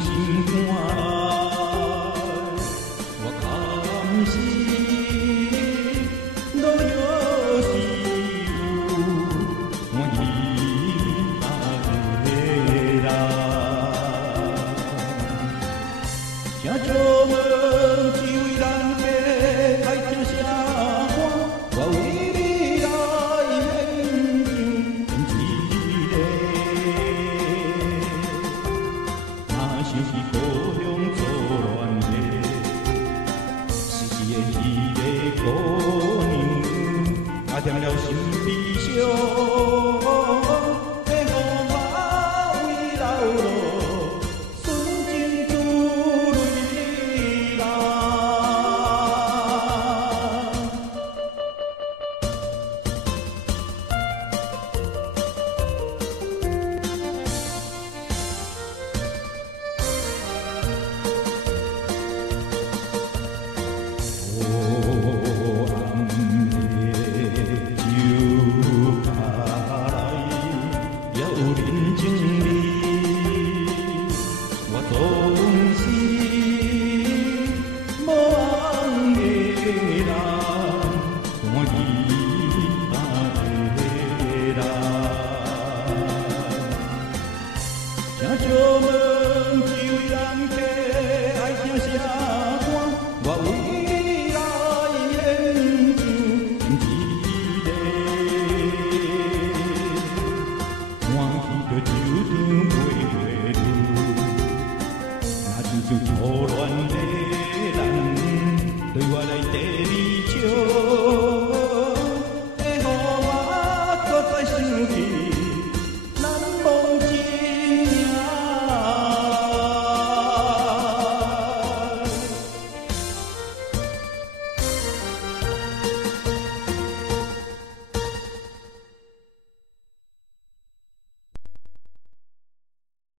心肝来，我甘心落叶是有我伊大个人。请借问只为咱家爱听啥歌？我为你来献上一个。若想起故乡作乱的，逝去的迄个姑娘，也添了心悲伤。要予我为老路。请借问只为咱家爱听啥歌？我为你来献上一个。欢喜着酒场袂月路，若亲像错乱的人，对我来第二笑。